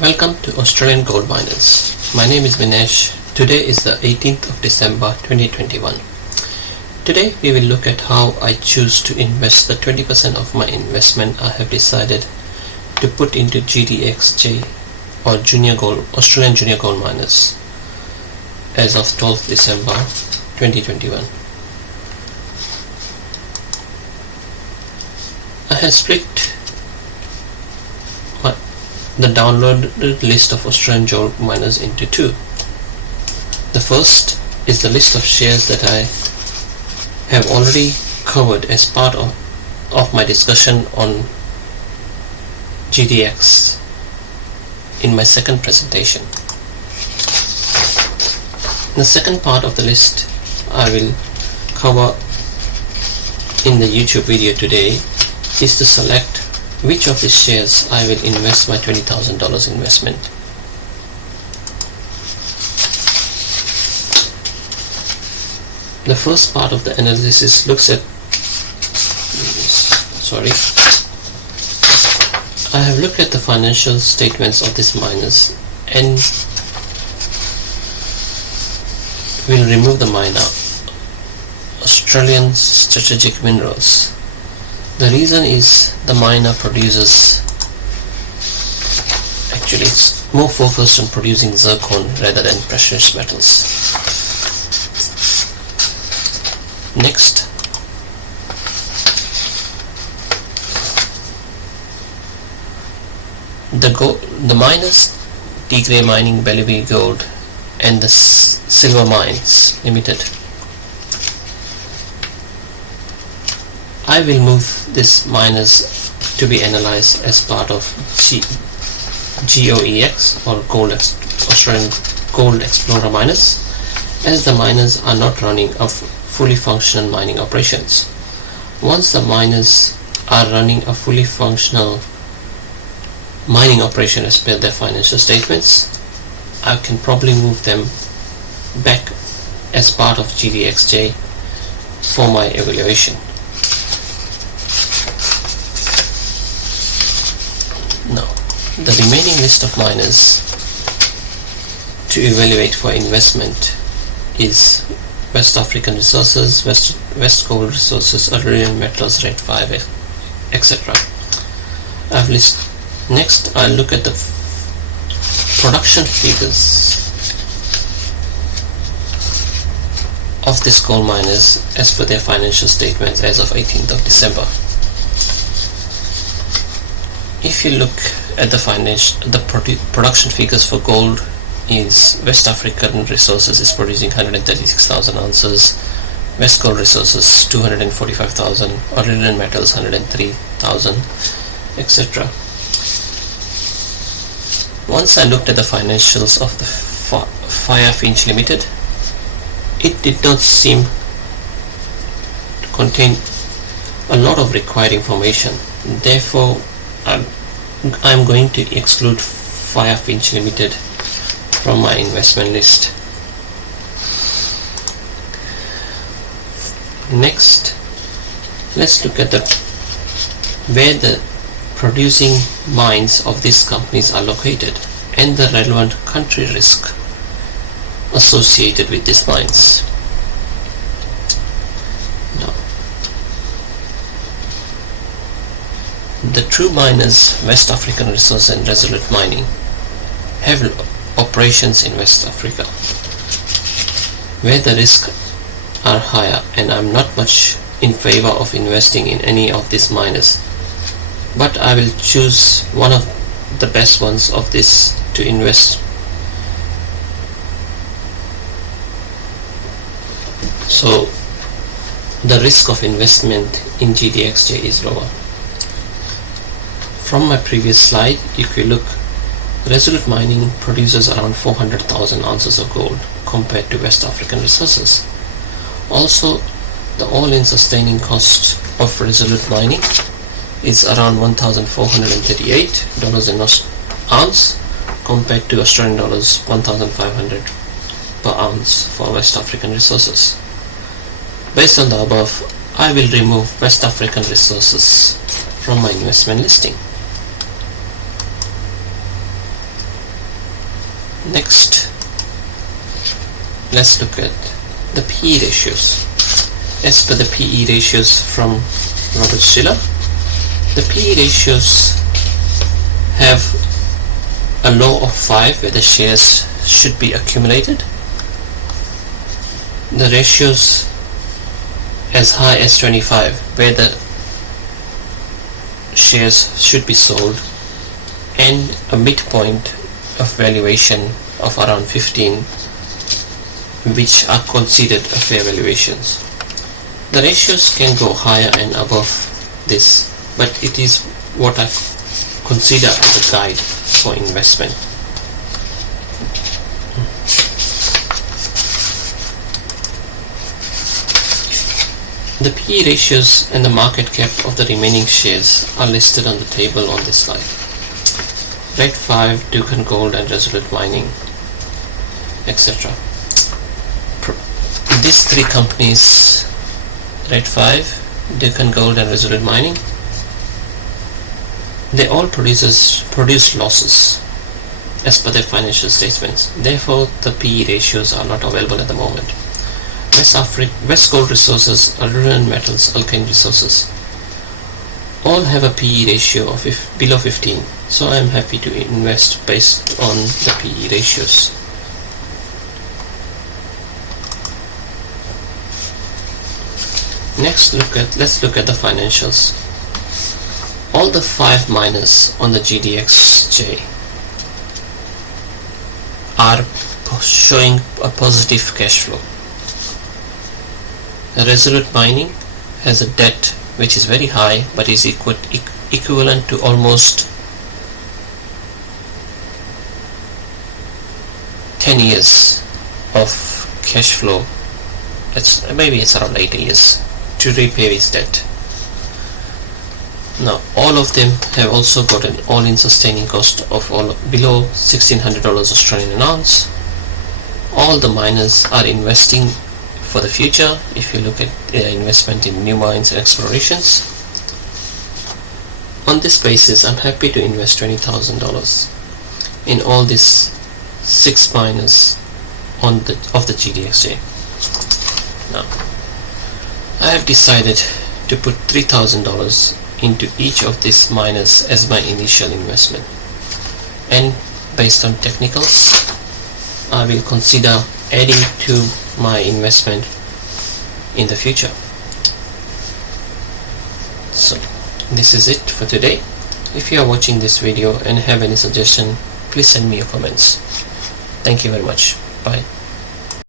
Welcome to Australian Gold Miners. My name is Vinesh. Today is the 18th of December 2021. Today we will look at how I choose to invest the 20% of my investment I have decided to put into GDXJ or Australian Junior Gold Miners as of 12th December 2021. I have split the downloaded list of Australian gold miners into two. The first is the list of shares that I have already covered as part of my discussion on GDX in my second presentation. The second part of the list I will cover in the YouTube video today is to select which of these shares I will invest my $20,000 investment. The first part of the analysis looks at I have looked at the financial statements of these miners and will remove the miner Australian Strategic Minerals. The reason is the miner produces, actually it's more focused on producing zircon rather than precious metals. Next, the miners D-Grey Mining, Bellevue Gold and the Silver Mines Limited. I will move these miners to be analyzed as part of GOEX or Australian Gold Explorer miners, as the miners are not running a fully functional mining operations. Once the miners are running a fully functional mining operation as per their financial statements, I can probably move them back as part of GDXJ for my evaluation. Now, the remaining list of miners to evaluate for investment is West African Resources, West Gold Resources, Australian Metals, Red 5, etc. Next, I'll look at the production figures of these gold miners as per their financial statements as of 18th of December. If you look at the production figures for gold, is West African Resources is producing 136,000 ounces, West Gold Resources 245,000, Australian Metals 103,000, etc. Once I looked at the financials of the Firefinch Limited, it did not seem to contain a lot of required information. Therefore, I'm going to exclude Firefinch Limited from my investment list. Next, let's look at where the producing mines of these companies are located and the relevant country risk associated with these mines. Now, the true miners, West African Resources and Resolute Mining, have operations in West Africa, where the risks are higher, and I'm not much in favor of investing in any of these miners, but I will choose one of the best ones of this to invest. So the risk of investment in GDXJ is lower. From my previous slide, if you look, Resolute Mining produces around 400,000 ounces of gold compared to West African Resources. Also, the all-in sustaining cost of Resolute Mining is around $1,438 an ounce compared to Australian dollars 1,500 per ounce for West African Resources. Based on the above, I will remove West African Resources from my investment listing. Next, let's look at the PE ratios. As per the PE ratios from Robert Shiller, the PE ratios have a low of 5 where the shares should be accumulated, the ratios as high as 25 where the shares should be sold, and a midpoint of valuation of around 15 which are considered a fair valuations. The ratios can go higher and above this, but it is what I consider as a guide for investment. The PE ratios and the market cap of the remaining shares are listed on the table on this slide. Red 5, Duke and Gold and Resolute Mining, etc. These three companies, Red 5, Duke and Gold and Resolute Mining, they all produce losses as per their financial statements. Therefore, the PE ratios are not available at the moment. West Gold Resources, Alluvion Metals, Alkane Resources all have a PE ratio of below 15, so I am happy to invest based on the PE ratios. Next, let's look at the financials. All the 5 miners on the GDXJ are showing a positive cash flow. Resolute Mining has a debt which is very high but is equivalent to almost 10 years of cash flow. Maybe it's around 8 years to repay its debt. Now all of them have also got an all-in sustaining cost of below $1,600 Australian an ounce. All the miners are investing for the future. If you look at investment in new mines and explorations, on this basis I'm happy to invest $20,000 in all these 6 miners of the GDXJ. Now I have decided to put $3,000 into each of these miners as my initial investment, and based on technicals I will consider adding to my investment in the future. So this is it for today. If you are watching this video and have any suggestion, please send me your comments. Thank you very much. Bye.